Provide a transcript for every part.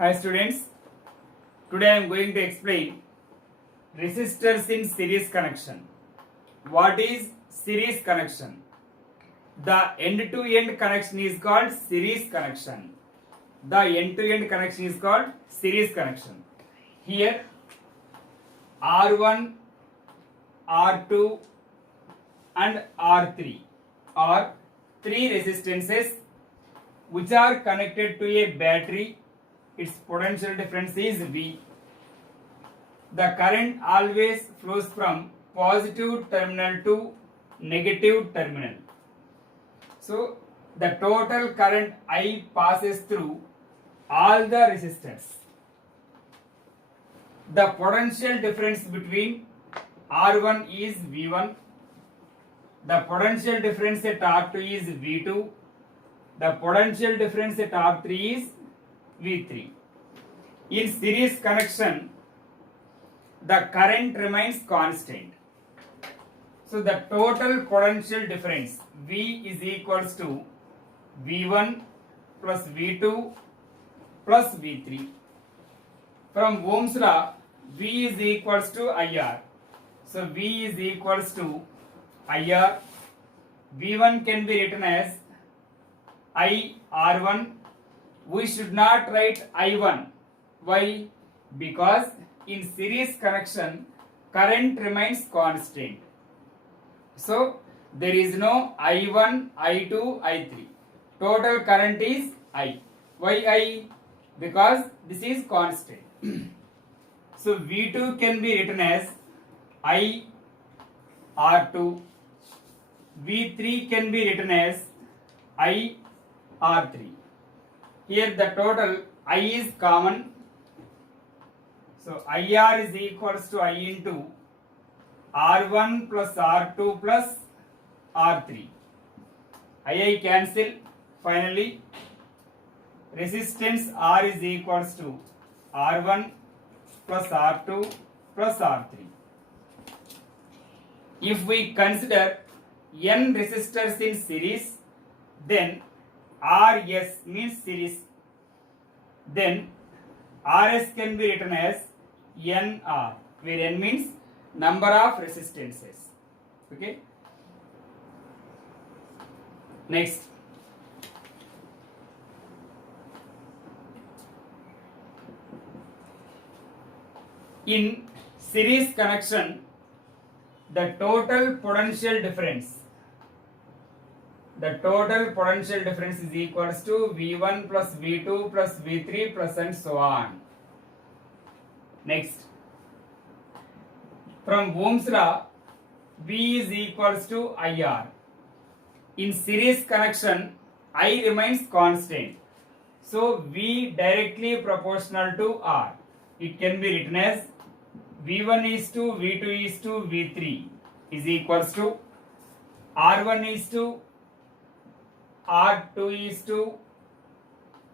Hi students, today I am going to explain resistors in series connection. What is series connection? The end-to-end connection is called series connection. The end-to-end connection is called series connection. Here R1, R2 and R3 are three resistances which are connected to a battery. Its potential difference is V. The current always flows from positive terminal to negative terminal. So the total current I passes through all the resistors. The potential difference between R1 is V1. The potential difference at R2 is V2. The potential difference at R3 is V3. In series connection, the current remains constant. So the total potential difference V is equals to V1 plus V2 plus V3. From Ohm's law, V is equals to IR. So V is equals to IR. V1 can be written as IR1. We should not write I1. Why? Because in series connection, current remains constant. So there is no I1, I2, I3. Total current is I. Why I? Because this is constant. So V2 can be written as I R2. V3 can be written as I R3. Here the total I is common. So IR is equals to I into R1 plus R2 plus R3. II cancel. Finally, resistance R is equals to R1 plus R2 plus R3. If we consider n resistors in series, then RS means series. Then RS can be written as NR, where N means number of resistances. Okay. Next. In series connection, the total potential difference is equals to V1 plus V2 plus V3 plus and so on. Next, from Ohm's law, V is equals to IR. In series connection, I remains constant. So V directly proportional to R. It can be written as V1 is to V2 is to V3 is equals to R1 is to R2 is to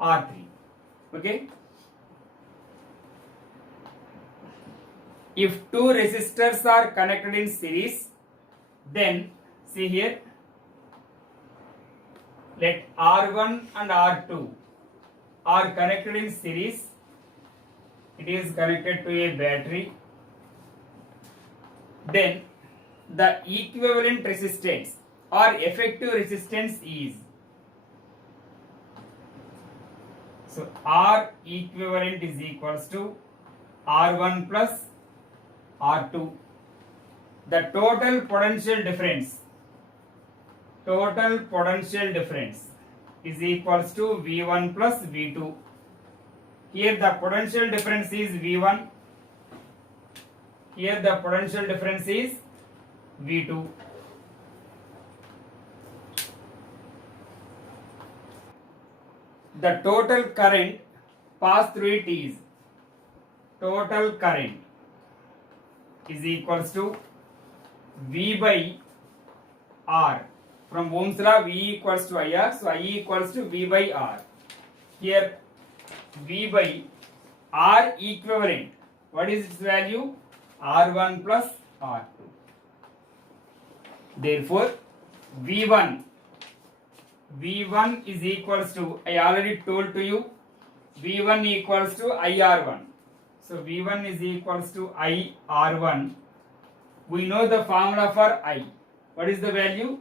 R3. Okay. If two resistors are connected in series, then see here, let R1 and R2 are connected in series. It is connected to a battery. Then the equivalent resistance or effective resistance is, so R equivalent is equals to R1 plus R2. The total potential difference is equals to V1 plus V2. Here the potential difference is V1. Here the potential difference is V2. The total current passed through it is, total current is equals to V by R. From Ohm's law, V equals to IR, so I equals to V by R. Here V by R equivalent, what is its value? R1 plus R2. Therefore, V1 is equals to, I already told to you, V1 equals to IR1. So V1 is equals to IR1. We know the formula for I. What is the value?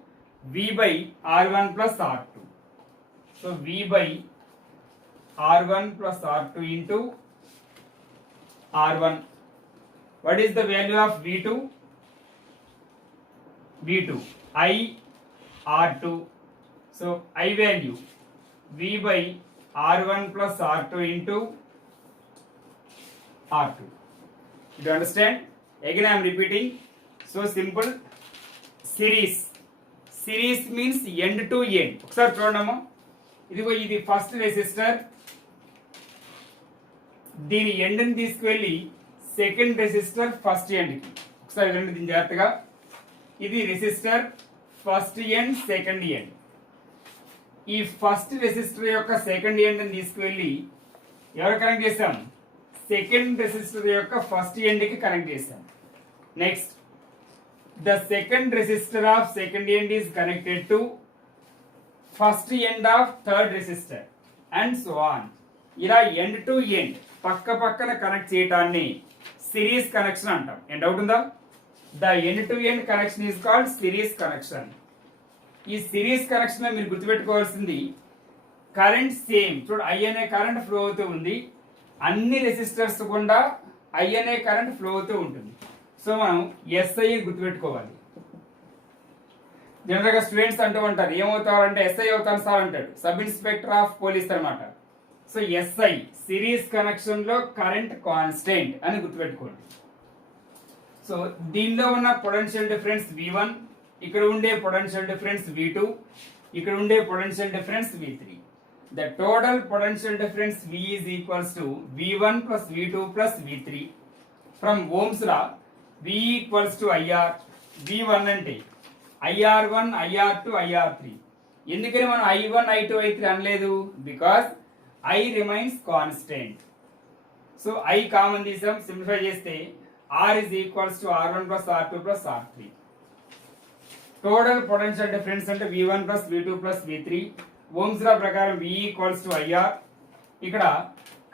V by R1 plus R2. So V by R1 plus R2 into R1. What is the value of V2? V2 I R2. So I value V by R1 plus R2 into R2. You understand? Again I am repeating. So simple. Series. Series means end to end. ఒకసారి చూడమ్మా. ఇదిగో ఇది first resistor. దీని end ని తీసుకువెళ్ళి second resistor first end కి. ఒకసారి వినండి దీని జాగ్రత్తగా. ఇది resistor first end second end. ఈ ఫస్ట్ రెసిస్టర్ యొక్క సెకండ్ ఎండ్ ని తీసుకువెళ్ళి ఎవరు కనెక్ట్ చేసాం? సెకండ్ రెసిస్టర్ యొక్క ఫస్ట్ ఎండ్ కి కనెక్ట్ చేసాం. Next the second resistor of second end is connected to first end of third resistor and so on. ఇలా end to end పక్క పక్కన కనెక్ట్ చేయటాన్ని సిరీస్ కనెక్షన్ అంటాం. ఏం డౌట్ ఉందా? The end to end connection is called series connection. ఈ series connection లో మీరు గుర్తుపెట్టుకోవాల్సింది కరెంట్ సేమ్. చూడు I అనే కరెంట్ ఫ్లో అవుతూ ఉంది. అన్ని రెసిస్టర్స్ గుండా I అనే కరెంట్ ఫ్లో అవుతూ ఉంటుంది. సో మనం ఎస్ఐ గుర్తుపెట్టుకోవాలి. జనరల్గా స్టూడెంట్స్ అంటూ ఉంటారు ఏమవుతారంటే ఎస్ఐ అవుతాను సార్ అంటాడు. సబ్ ఇన్స్పెక్టర్ ఆఫ్ పోలీస్ అనమాట. సో ఎస్ఐ సిరీస్ కనెక్షన్ లో కరెంట్ కాన్స్టెంట్ అని గుర్తుపెట్టుకోండి. సో దీనిలో ఉన్న పొటెన్షియల్ డిఫరెన్స్ V1, ఇక్కడ ఉండే పొటెన్షియల్ డిఫరెన్స్ V2, ఇక్కడ ఉండే potential difference V3. The total potential difference V is equals to V1 plus V2 plus V3. From Ohm's law V equals to IR. V1 అంటే IR1, IR2, IR3. ఎందుకని మనం I1, I2, I3 అనలేదు? Because I remains constant. So I common తీసాం. Simplify చేస్తే R is equals to R1 plus R2 plus R3. Total potential difference అంటే V1 plus V2 plus V3. Ohm's లా ప్రకారం V equals to IR. ఇక్కడ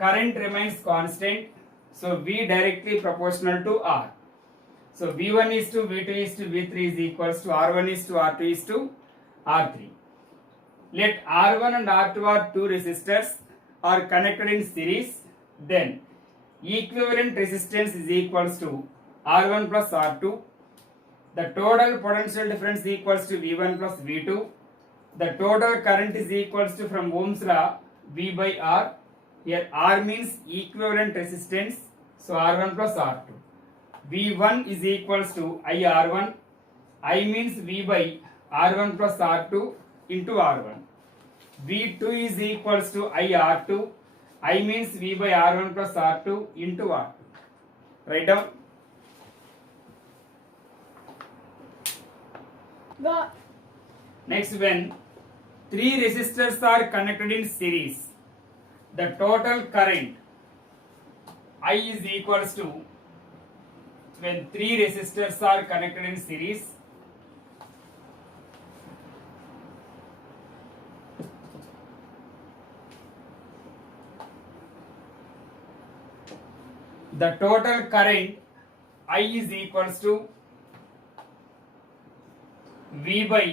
current remains constant. So V directly proportional to R. So V1 is to V2 is to V3 is equals to R1 is to R2 is to R3. Let R1 and R2 are two resistors are connected in series. Then equivalent resistance is equals to R1 plus R2. The total potential difference equals to V1 plus V2. The total current is equals to from Ohm's law V by R. Here R means equivalent resistance. So R1 plus R2. V1 is equals to IR1. I means V by R1 plus R2 into R1. V2 is equals to IR2. I means V by R1 plus R2 into R2. Write down. Next, when three resistors are connected in series, the total current I is equals to, when three resistors are connected in series, the total current I is equals to V by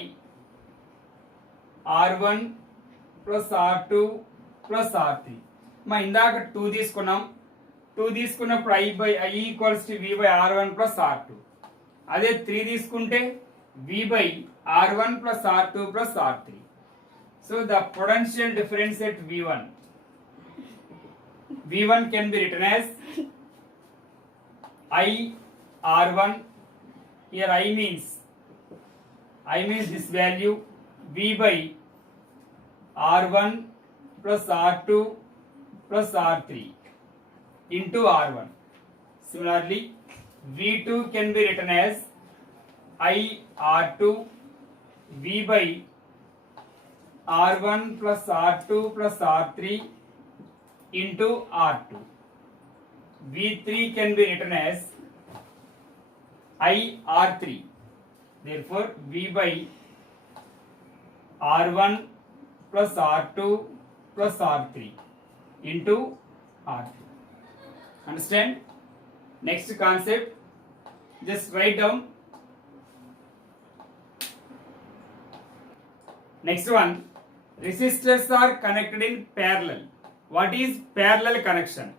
R1 plus R2 plus R3. మా ఇందాక 2 తీసుకున్నాం. 2 తీసుకున్నప్పుడు I equals to V by R1 plus R2. అదే 3 తీసుకుంటే V by R1 plus R2 plus R3. So the potential difference at V1 can be written as I R1. Here I means this value V by R1 plus R2 plus R3 into R1. Similarly, V2 can be written as I R2 V by R1 plus R2 plus R3 into R2. V3 can be written as I R3. Therefore, V by R1 plus R2 plus R3 into R3. Understand? Next concept, just write down. Next one, resistors are connected in parallel. What is parallel connection?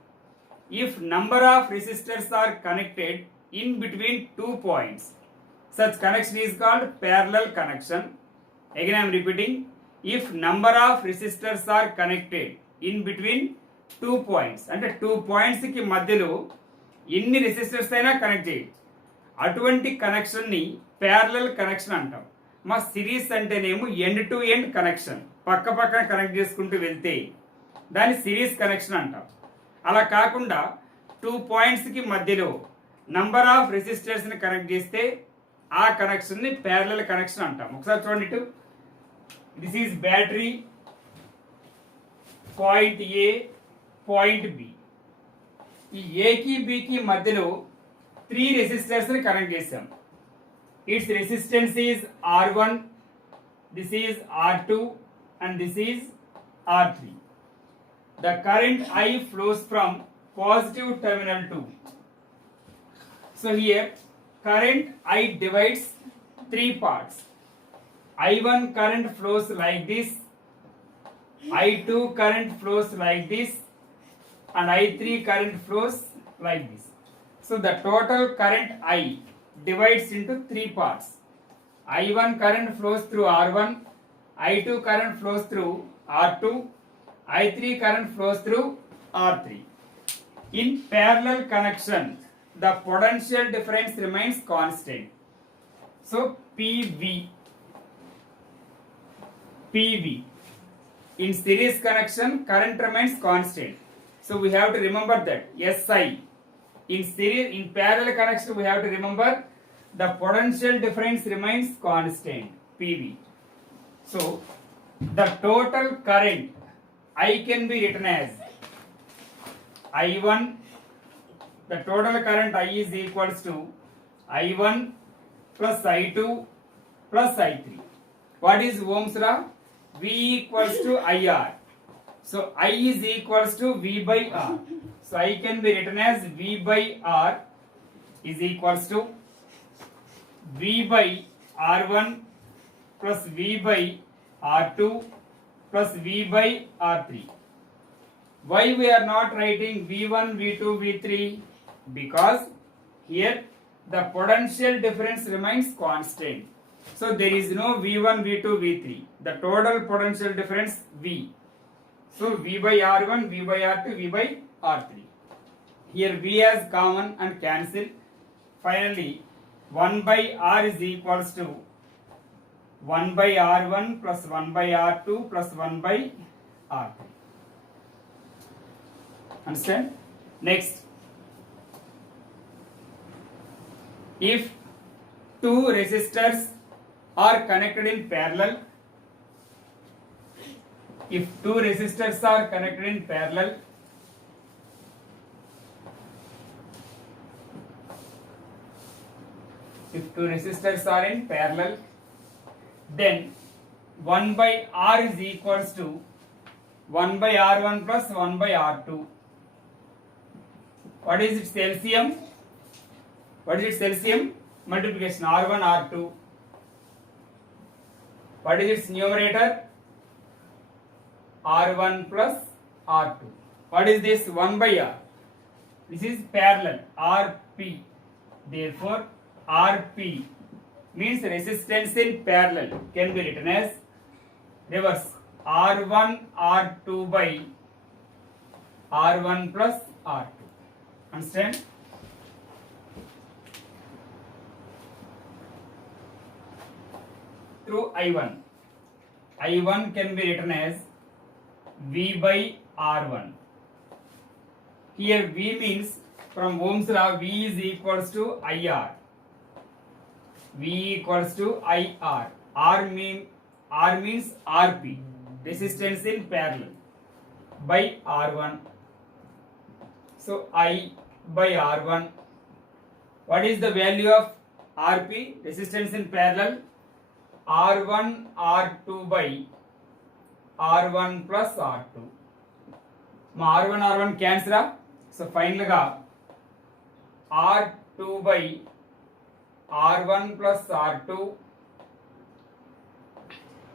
If number of resistors are connected in between 2 points, such connection is called parallel connection. Again I am repeating, if number of resistors are connected in between 2 points, అంటే 2 points కి మధ్యలో ఎన్ని resistors అయినా connect చేయొచ్చు, అటువంటి connection ని parallel connection అంటాం. మా సిరీస్ అంటేనేమో ఎండ్ టు ఎండ్ కనెక్షన్, పక్క పక్కన కనెక్ట్ చేసుకుంటూ వెళ్తే దాన్ని సిరీస్ కనెక్షన్ అంటాం. అలా కాకుండా 2 points కి మధ్యలో నంబర్ ఆఫ్ రెసిస్టర్స్ ని కనెక్ట్ చేస్తే ఆ కనెక్షన్ ని ప్యారలల్ కనెక్షన్ అంటాం. ఒకసారి చూడండి ఇటు, this is battery, point A, point B. ఈ ఏకి బికి మధ్యలో 3 రెసిస్టర్స్ ని కనెక్ట్ చేసాం. Its resistance is R1, this is R2 and this is R3. The current I flows from positive terminal 2. So here current I divides 3 parts. I1 current flows like this, I2 current flows like this, and I3 current flows like this. So the total current I divides into 3 parts. I1 current flows through R1, I2 current flows through R2, I3 current flows through R3. In parallel connection, the potential difference remains constant. So PV. In series connection, current remains constant. So we have to remember that SI. In parallel connection, we have to remember the potential difference remains constant. PV. So the total current I can be written as I1. The total current I is equals to I1 plus I2 plus I3. What is Ohm's law? V equals to IR. So I is equals to V by R. So I can be written as V by R is equals to V by R1 plus V by R2 plus V by R3. Why we are not writing V1, V2, V3? Because here the potential difference remains constant. So there is no V1, V2, V3. The total potential difference V. So V by R1, V by R2, V by R3. Here V as common and cancel. Finally 1 by R is equals to 1 by R1 plus 1 by R2 plus 1 by R3. Understand? Next, if 2 resistors are connected in parallel, if 2 resistors are connected in parallel, then 1 by R is equals to 1 by R1 plus 1 by R2. What is its LCM? Multiplication R1 R2. What is its numerator? R1 plus R2. What is this? 1 by R. This is parallel, RP. Therefore RP means resistance in parallel can be written as reverse R1 R2 by R1 plus R2. Understand? Through I1. I1 can be written as V by R1. Here V means from Ohm's law V is equals to IR. V equals to IR. R means RP, resistance in parallel, by R1. So I by R1. What is the value of RP, resistance in parallel? R1 R2 by R1 plus R2. మా R1 క్యాన్సరా. So ఫైనల్గా R2 by R1 plus R2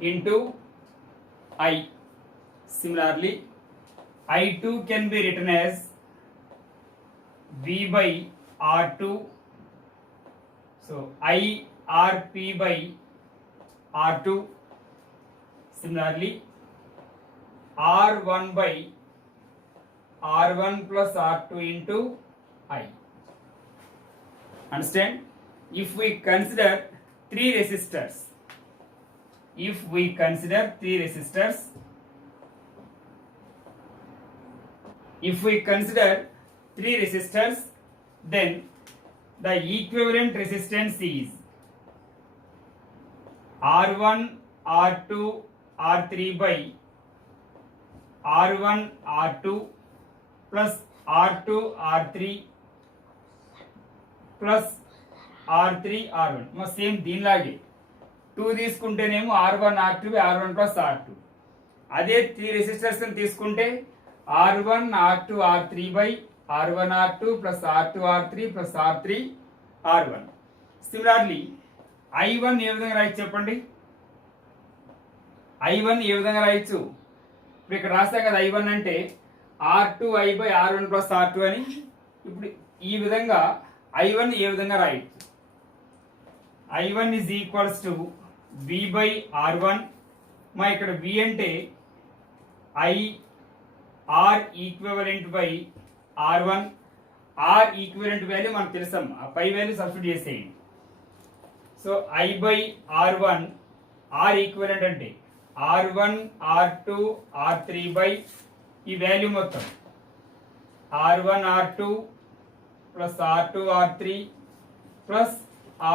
into I. Similarly, I2 can be written as V by R2. So IRP by R2. Similarly, R1 by R1 plus R2 into I. Understand? If we consider three resistors, then the equivalent resistance is R1 R2 R3 by R1 R2 plus R2 R3 plus R3 R1. Same దీనిలాగే 2 తీసుకుంటేనేమో R1 R2 R1 plus R2. అదే 3 resistors తీసుకుంటే R1 R2 R3 by R1 R2 plus R2 R3 plus R3 R1. Similarly I1 ఏ విధంగా రాయొచ్చు చెప్పండి. I1 ఏ విధంగా రాయొచ్చు? ఇప్పుడు ఇక్కడ రాస్తాం కదా I1 అంటే R2I by R1 plus R2 అని. ఇప్పుడు ఈ విధంగా I1 ఏ విధంగా రాయొచ్చు? I1 is equals to V by R1. మా ఇక్కడ V అంటే I R equivalent by R1. R equivalent value మనకు తెలుసమ్మ, ఆ పై వాల్యూ సబ్స్టిట్యూట్ చేసేయండి. So I by R1, R equivalent అంటే R1 R2 R3 by ఈ వాల్యూ మొత్తం R1 R2 plus R2 R3 plus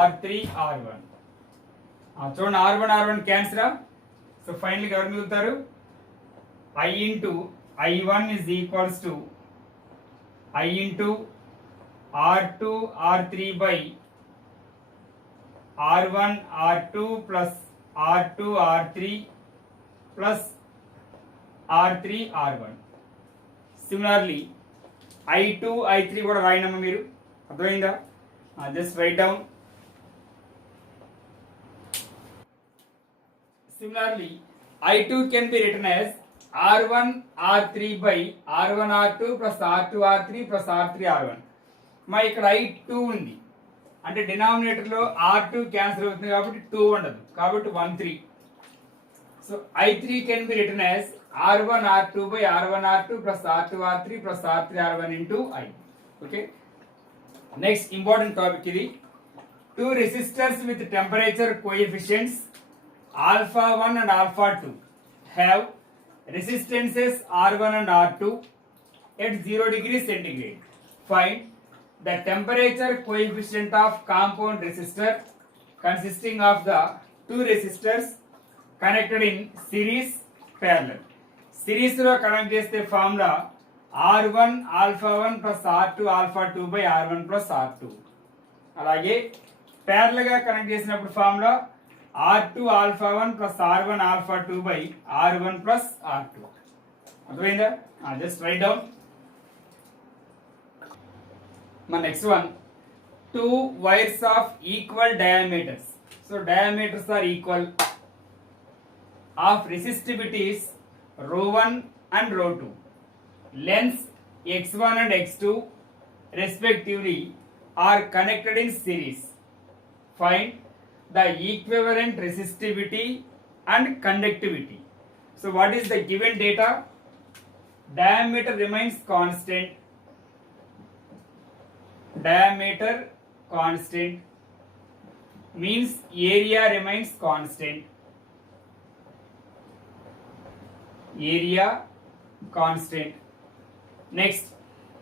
R3 R1. చూడండి R1 క్యాన్సరా. సో ఫైనల్గా ఎవరు మిగులుతారు? I into I1 is equals to I into R2 R3 by R1 R2 plus R2 R3 plus R3 R1. Similarly, I2 I3 కూడా రాయనమ్మా మీరు, అర్థమైందా? Just write down. Similarly, I2 can be written as R1 R3 by R1 R2 plus R2 R3 plus R3 R1. మా ఇక్కడ I2 ఉంది అంటే డినామినేటర్లో R2 cancel అవుతుంది కాబట్టి 2 ఉండదు, కాబట్టి 1 3. So I3 can be written as R1 R2 by R1 R2 plus R2 R3 plus R3 R1 into I. Okay. Next important topic ఇది. Two resistors with temperature coefficients alpha 1 and alpha 2 have resistances R1 and R2 at 0 degrees centigrade. Find the temperature coefficient of compound resistor consisting of the two resistors connected in series parallel. Series లో connect చేస్తే formula R1 alpha 1 plus R2 alpha 2 by R1 plus R2. అలాగే parallel గా connect చేసినప్పుడు formula R2 alpha 1 plus R1 alpha 2 by R1 plus R2. అర్థమైందా? Just write down. మా next one, two wires of equal diameters. So diameters are equal of resistivities ρ1 and ρ2. Lengths x1 and x2 respectively are connected in series. Find the equivalent resistivity and conductivity. So what is the given data? Diameter remains constant. Diameter constant means area remains constant. Area constant. Next,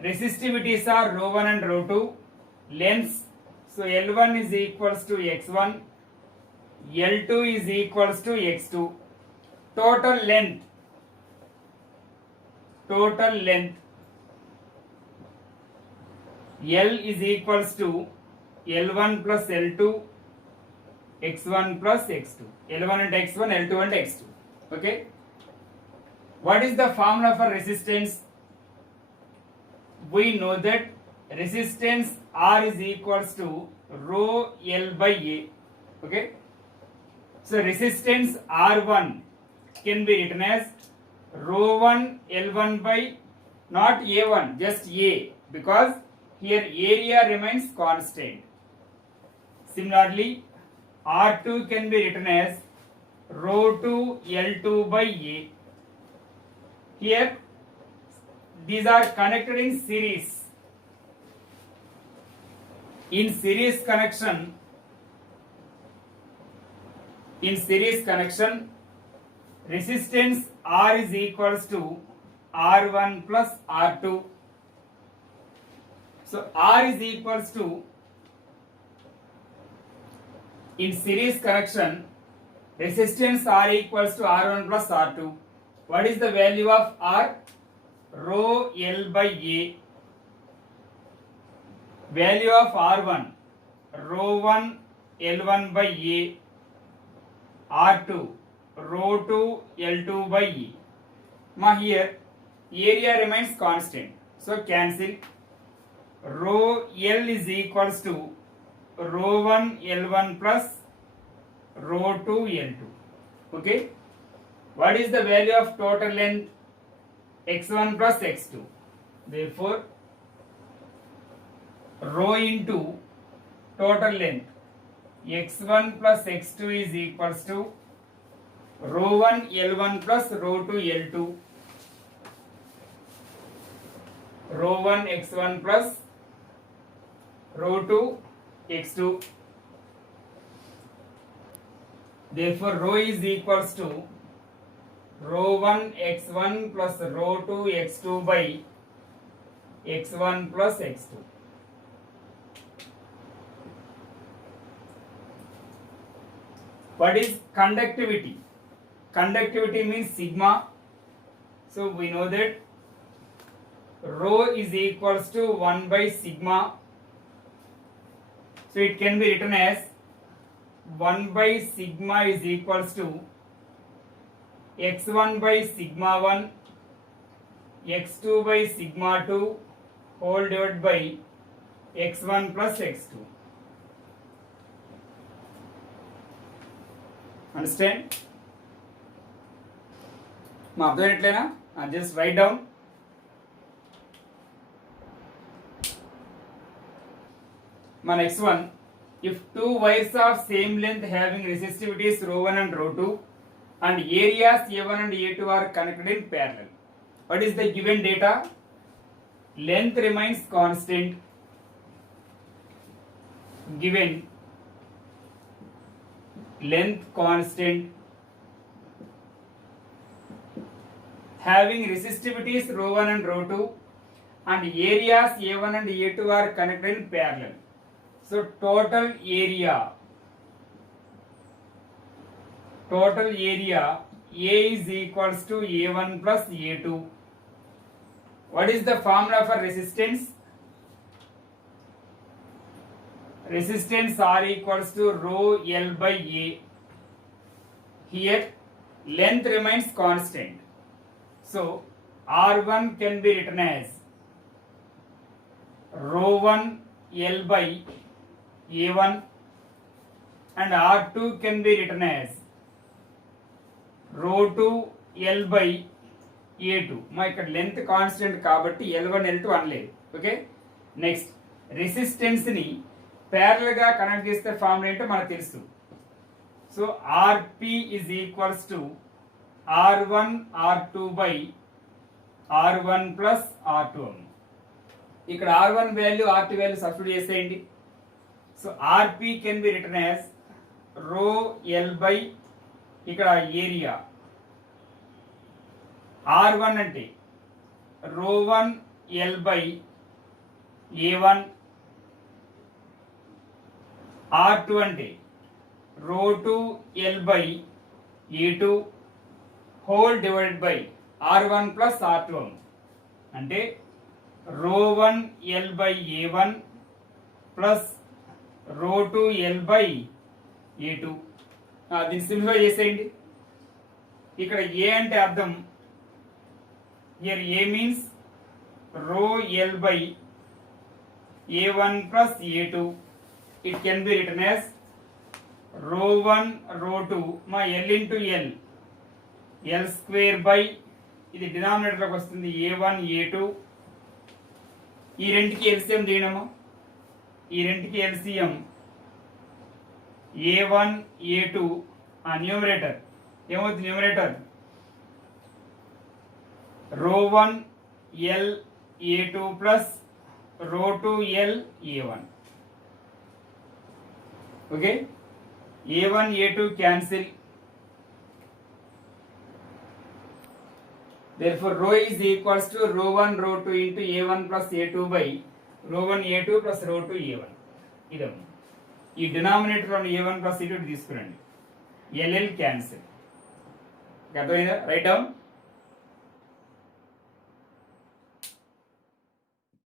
resistivities are ρ1 and ρ2. Lengths, so L1 is equals to x1, L2 is equals to x2. Total length L is equals to L1 plus L2, x1 plus x2. L1 and x1, L2 and x2. Okay. What is the formula for resistance? we know that resistance R is equals to rho L by A. Okay. So resistance R1 can be written as rho 1 L1 by not A1, just A, because here area remains constant. Similarly, R2 can be written as rho 2 L2 by A. Here these are connected in series. In series connection, resistance R is equals to R1 plus R2. So R is equals to, in series connection, resistance R equals to R1 plus R2. What is the value of R? Rho L by A. Value of R1, rho 1 L1 by A. R2, rho 2 L2 by E. Here area remains constant, so cancel. Rho L is equals to rho 1 L1 plus rho 2 L2. Okay. What is the value of total length? X1 plus X2. Therefore, rho into total length X1 plus X2 is equals to rho 1 L1 plus rho 2 L2. Rho 1 X1 plus rho 2 X2. Therefore, rho is equals to rho 1 X1 plus rho 2 X2 by X1 plus X2. What is conductivity? Conductivity means sigma. So we know that rho is equals to 1 by sigma. So it can be written as 1 by sigma is equals to x1 by sigma 1, x2 by sigma 2 whole divided by x1 plus x2. Understand? Just write down. Next one, if two wires of same length having resistivities rho 1 and rho 2 and areas A1 and A2 are connected in parallel. What is the given data? Length remains constant. Given length constant, having resistivities rho 1 and rho 2 and areas A1 and A2 are connected in parallel. So total area A is equals to A1 plus A2. What is the formula for resistance? Resistance R equals to rho L by A. Here length remains constant. So R1 can be written as rho 1 L by A1 and R2 can be written as rho 2 L by A2. ఇక్కడ length constant కాబట్టి L1 L2 అనలేదు. Okay, next resistance ని parallel గా connect చేస్తే formula ఏంటో మనకు తెలుసు. So RP is equals to R1 R2 by R1 plus R2. ఇక్కడ R1 value R2 value substitute చేసేయండి. So RP can be written as rho L by ఇక్కడ area R1 అంటే rho 1 L by A1, R2 అంటే rho 2 L by A2 whole divided by R1 plus R2 అంటే rho 1 L by A1 plus rho 2 L by A2. దీన్ని simplify చేసేయండి. ఇక్కడ A అంటే అర్థం, here A means rho L by A1 plus A2. It can be written as rho 1 rho 2 మా L into L L square by ఇది డినామినేటర్లోకి వస్తుంది A1 A2. ఈ రెండుకి ఎల్సిఎం తీయడము, ఈ రెండుకి ఎల్సిఎం A1 A2 ఆ న్యూమరేటర్ ఏమవుతుంది, numerator rho 1 L A2 plus rho 2 L A1. Okay, A1 A2 cancel. Therefore rho is equals to rho 1 rho 2 into A1 plus A2 by rho 1 A2 plus rho 2 A1. ఇదే ఈ denominator లో A1 plus A2 తీసుకురండి, LL cancel. అర్థమైందా? Right down.